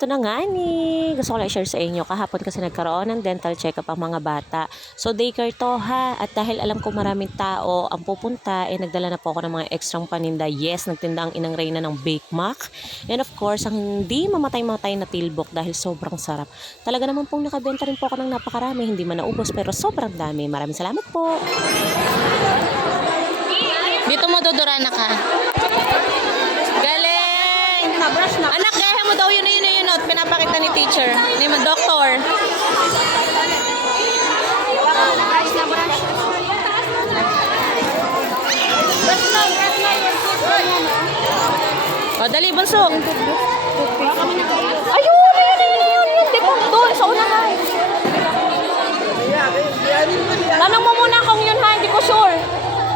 Ito na nga ni, gusto ko lang i-share sa inyo. Kahapon kasi nagkaroon ng dental check-up ang mga bata. So daycare to ha. At dahil alam ko maraming tao ang pupunta, nagdala na po ako ng mga extrang paninda. Yes, nagtinda ang Inang Reyna ng Bake Mac. And of course, ang hindi mamatay-matay na tilbok dahil sobrang sarap. Talaga naman pong nakabenta rin po ako ng napakarami. Hindi man naubos pero sobrang dami. Maraming salamat po. Dito mo dudurana ka. Galing! Anak, gaya mo daw yun. Pinapakita ni teacher. Ni doktor. O, dali, bunso. Ayun! Tipo, doon, sa unahan. Tanong mo muna kung yun ha, hindi ko sure.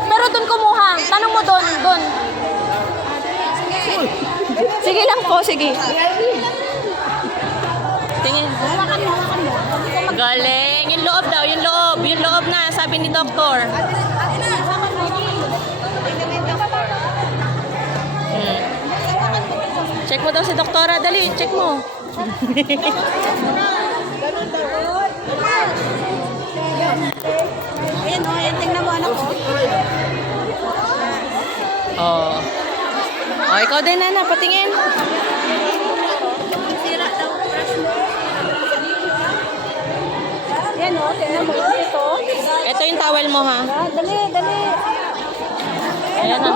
Pero doon kumuha. Tanong mo doon. Sige lang po, sige. Tingin. Galing. Yung loob daw, yung loob na, sabi ni doktor. Check mo daw si doktora, dali, check mo. Ayan, tingnan mo anak ko. Oh. Oh, ikaw din na, patingin. Sira daw, brush mo. Ayan o, tingnan mo ito. Ito yung towel mo ha. Dali. Ayan na.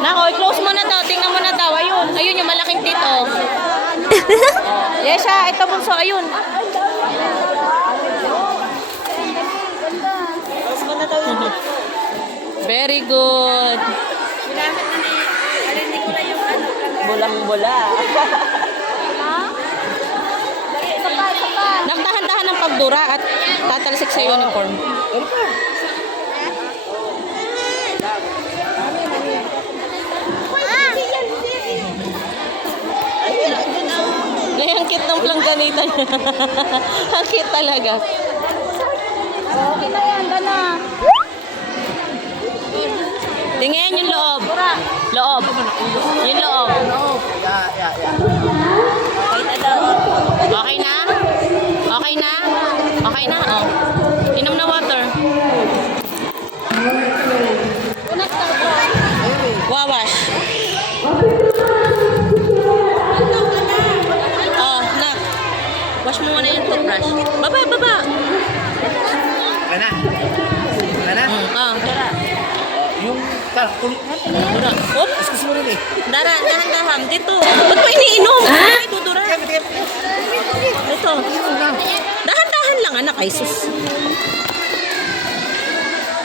Nako, i-close mo na daw. Tingnan mo na daw. Ayun yung malaking tito. Oh. Yesha, ito bunso. Ayun. Very good. Bulang-bula. Nagtahan-tahan ng pagdura at tatalsik sa uniform. Ang cute ng plangganita niya. Ang cute talaga. Okay na yan, dana. Tingin yung loob. Loob. Yung loob. Okay na? Okay na? Okay na? Oh. Inom na water. Wawash. Oh, nak. Wash mo muna yung toothbrush. Baba. Mana? Oh, dara. Yung Dura. Oops. excuse mo rin eh. Dara, dahan-dahan. Dito. Ba't mo iniinom? Ay, dudura. Ito. Dahan-dahan lang, anak. Ay, sus.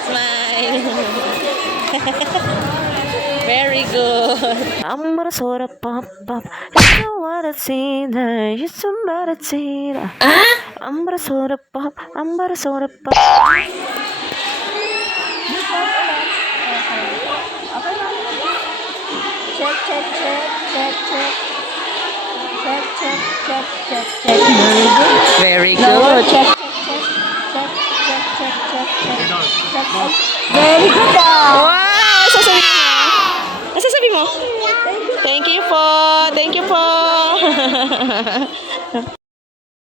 Smile. Very good. I'm gonna sort of pop. You know what I see there. You somebody see that. I'm gonna sort of pop. Check. Very good. Check. Very good daw. Wow! Sasabihin mo? Thank you po.